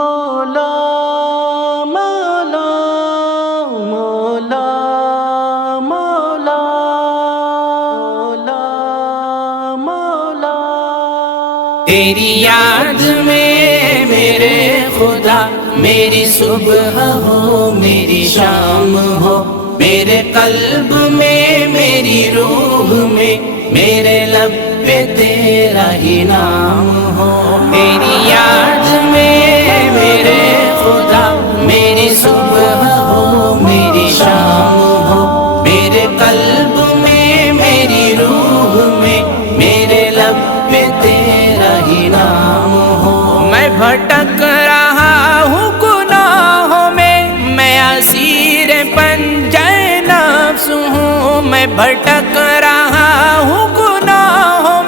مولا مولا مولا مولا مولا مولا تیری یاد میں میرے خدا میری صبح ہو میری شام ہو، میرے قلب میں میری روح میں میرے لب پہ تیرا ہی نام ہو۔ تیری یاد میں میرے خدا میری صبح ہو میری شام ہو، میرے قلب میں میری روح میں میرے لب پہ تیرا ہی نام ہو۔ میں بھٹک رہا ہوں گناہوں میں اسیر پنجہ نفس ہوں، میں بھٹک رہا ہوں گناہوں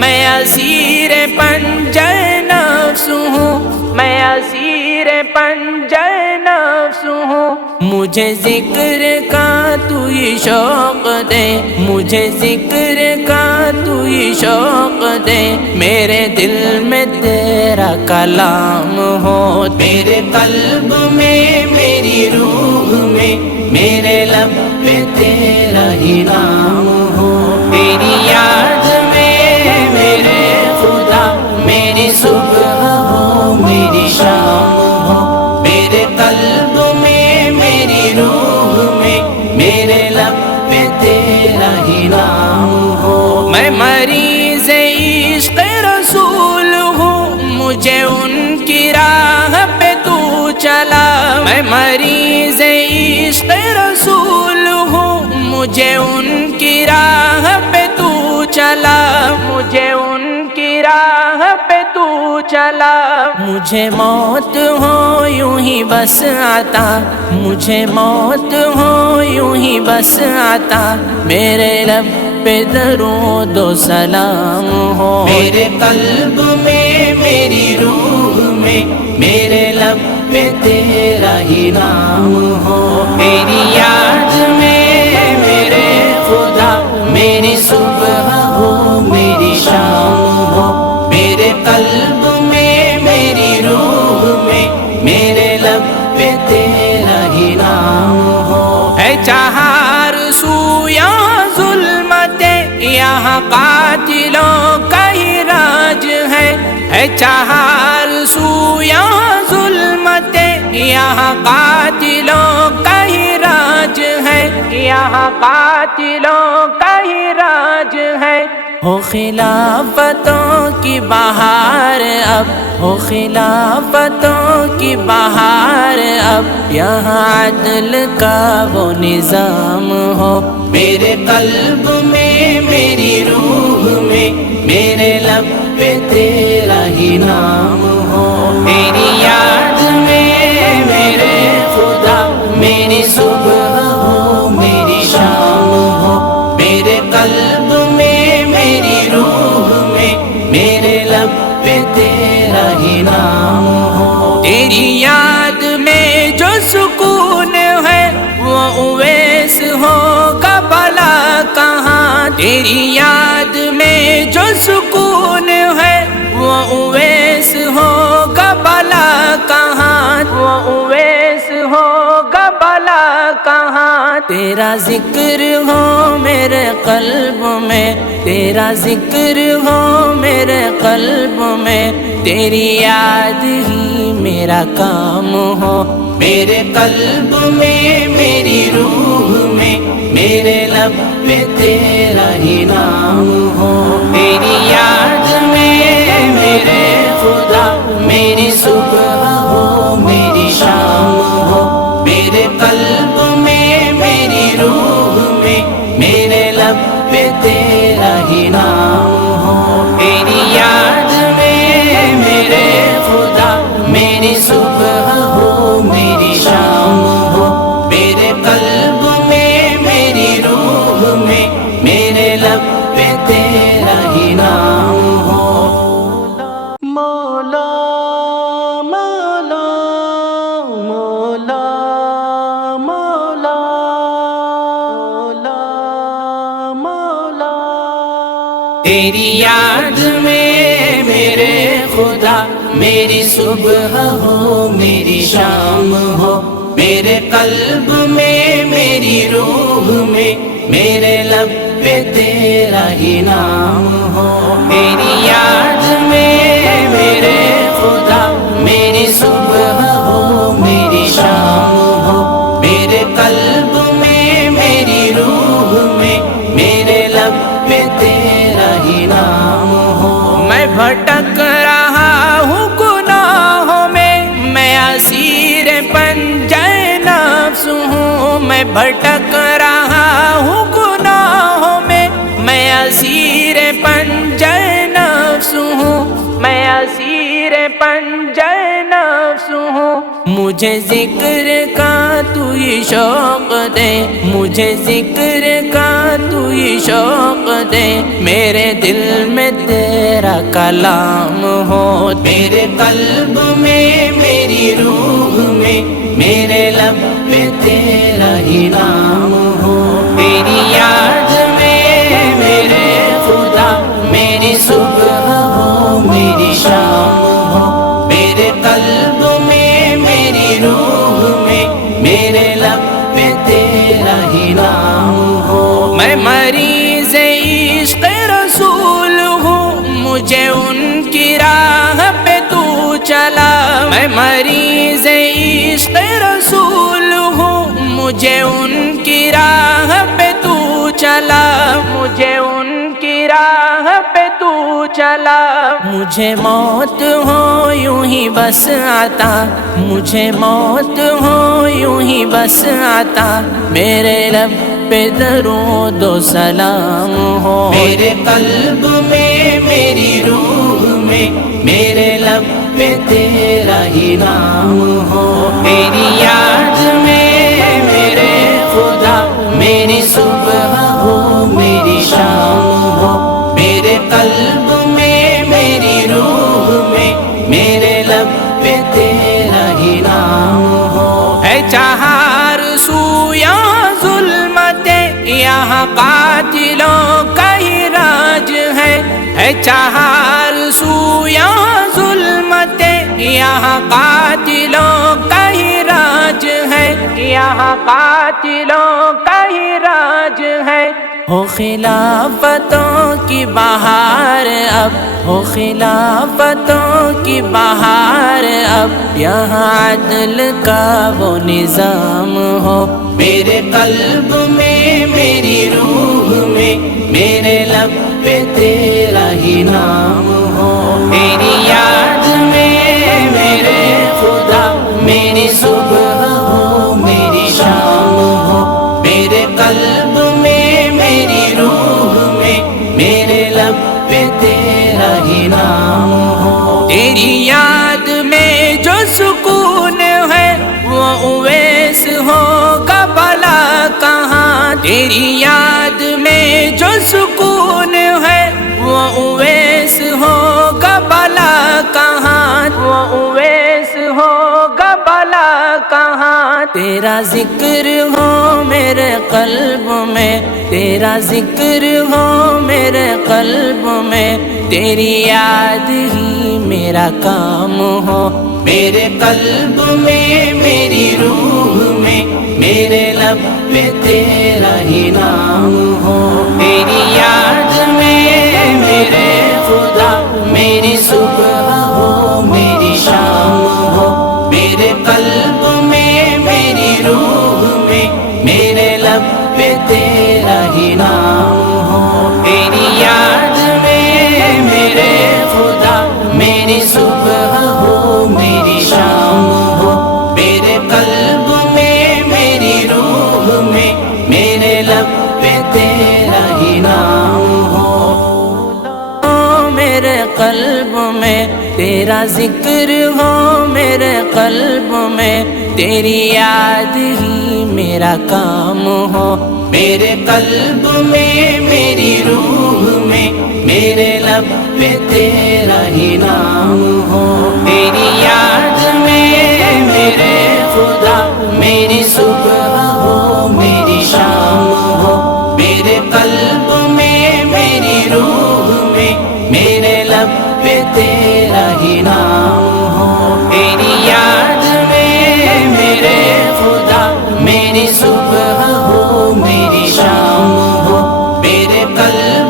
میں اسیر پنجہ نفس ہوں، میں اسیر پنجہ نفس ہوں۔ مجھے ذکر کا تو ہی شوق دے، مجھے ذکر کا تو ہی شوق دے، میرے دل میں تیرا کلام ہو، میرے قلب میں میری روح میں میرے لب پہ تیرا ہی نام ہو۔ تیری یاد میں میرے خدا میری صبح ہو میری شام ہو، میرے قلب میں میری روح میں میرے لب پہ تیرا ہی نام ہو۔ میں مریض عشق رسول ہوں، مجھے ان کی راہ پہ تو چلا، میں مریض عشق رسول ہوں، مجھے ان کی راہ پہ تو چلا، مجھے ان کی راہ پہ تو چلا۔ مجھے موت ہو یوں ہی بس آتا، مجھے موت ہو یوں ہی بس آتا، میرے لب پہ درود و سلام ہو، میرے قلب میں میری روح میں میرے لب پہ تیرا ہی نام ہو۔ تیری یاد میں میرے خدا میری صبح ہو میری شام ہو، میرے قلب میں میری روح میں میرے لب پہ تیرا ہی نام ہو۔ ہے چہار سو یہاں ظلمت، یہاں قاتلوں کا ہی راج ہے چہار سو یہاں ظلمت، یہاں قاتلوں کا ہی راج ہے، یہاں قاتلوں کا ہی راج ہے۔ ہو خلافتوں کی بہار اب، ہو خلافتوں کی بہار اب، یہاں عدل کا وہ نظام ہو، میرے قلب میں میری روح میں میرے لب پہ تیرا ہی نام ہو۔ تیری یاد میں میرے خدا میری صبح ہو میری شام ہو، میرے قلب میں میری روح میں میرے لب پہ تیرا ہی نام ہو۔ تیری یاد میں جو سکون ہے وہ اویس ہوگا بھلا کہاں، تیری یاد میں جو سکون ہے وہ اویس ہوگا بھلا کہاں، وہ اویس ہوگا بھلا کہاں۔ تیرا ذکر ہو میرے قلب میں، تیرا ذکر ہو میرے قلب میں، تیری یاد ہی میرا کام ہو، میرے قلب میں میری روح میں میرے لب پہ تیرا ہی نام ہو۔ تیری یاد میں میرے خدا میری صبح ہو میری شام ہو، میرے قلب میں میری روح میں میرے لب پہ تیرا ہی نام ہو۔ تیری یاد میں میرے خدا میری صبح ہو میری شام ہو، میرے قلب میں میری روح میں میرے لب پہ تیرا ہی نام ہو۔ مولا مولا مولا مولا مولا مولا تیری یاد میں میرے خدا میری صبح ہو میری شام ہو، میرے قلب میں میری روح میں میرے لب پہ تیرا ہی نام ہو، تیری یاد میں میرے خدا میری صبح ہو میری شام ہو، میرے قلب میں میری روح میں میرے لب پہ تیرا ہی نام ہو۔ میں بھٹک رہا ہوں گناہوں میں اسیر پنجے نفس ہوں، میں بھٹک رہا ہوں گناہوں میں اسیر پنجے نفس ہوں، میں اسیر پنجے نفس ہوں۔ مجھے ذکر کا تو ہی شوق دے، مجھے ذکر کا تو ہی شوق دے، میرے دل میں تیرا کلام ہو، میرے قلب میں میری روح میں میرے لب پہ تیرا ہی نام ہو، تیری یاد میں میرے خدا میری صبح ہو میری شام ہو، میرے قلب میں میری روح میں میرے لب پہ تیرا ہی نام ہو۔ میں مریض عشق رسول ہوں، مجھے ان کی راہ پہ تو چلا، میں مریض عشق رسول ہوں، مجھے ان کی راہ پہ تو چلا، مجھے ان کی راہ پہ تو چلا۔ مجھے موت ہو یوں ہی بس آتا، مجھے موت ہو یوں ہی بس آتا، میرے لب پہ درود و سلام ہو، میرے قلب میں میری روح میں میرے لب پہ تیرا ہی نام ہو، تیری یاد میں میرے خدا میری صبح ہو میری شام ہو، میرے قلب میں میری روح میں میرے لب پہ تیرا ہی نام ہو۔ ہے چہار سو یہاں ظلمت، یہاں قاتلوں کا ہی راج ہے چہار سو یہاں ظلمت، یہاں قاتلوں کا ہی راج ہے، یہاں قاتلوں کا ہی راج ہے۔ ہو خلافتوں کی بہار اب، ہو خلافتوں کی بہار اب، یہاں عدل کا وہ نظام ہو، میرے قلب میں میری روح میں میرے لب پہ تیرا ہی نام ہو، تیری یاد میں میرے خدا میری صبح ہو میری شام ہو، میرے قلب میں میری روح میں میرے لب پہ تیرا ہی نام ہو، تیری یاد میں جو سکون ہے وہ اویس ہوگا بھلا کہاں، تیری یاد میں جو سکون ہے وہ اویس ہوگا بھلا کہاں، وہ اویس ہوگا بھلا کہاں۔ تیرا ذکر ہو میرے قلب میں، تیرا ذکر ہو میرے قلب میں، تیری یاد ہی میرا کام ہو، میرے قلب میں میری روح میں میرے لب پہ تیرا ہی نام ہو، تیری یاد میں میرے خدا میری صبح ہو میری شام ہو، میرے قلب میں میری روح میں میرے لب پہ تیرا ہی نام ہو، تیری یاد میں میرے خدا میری صبح ہو میری شام ہو، میرے قلب میں میری روح میں میرے لب پہ تیرا ہی نام ہو، میرے قلب میں تیرا ذکر ہو، میرے قلب میں تیری یاد ہی میرا کام ہو، میرے قلب میں میری روح میں میرے لب پہ تیرا ہی نام ہو، تیری یاد میں میرے خدا میری صبح ہو میری شام ہو، میرے قلب میں میری روح میں میرے لب پہ تیرا ہی نام قلب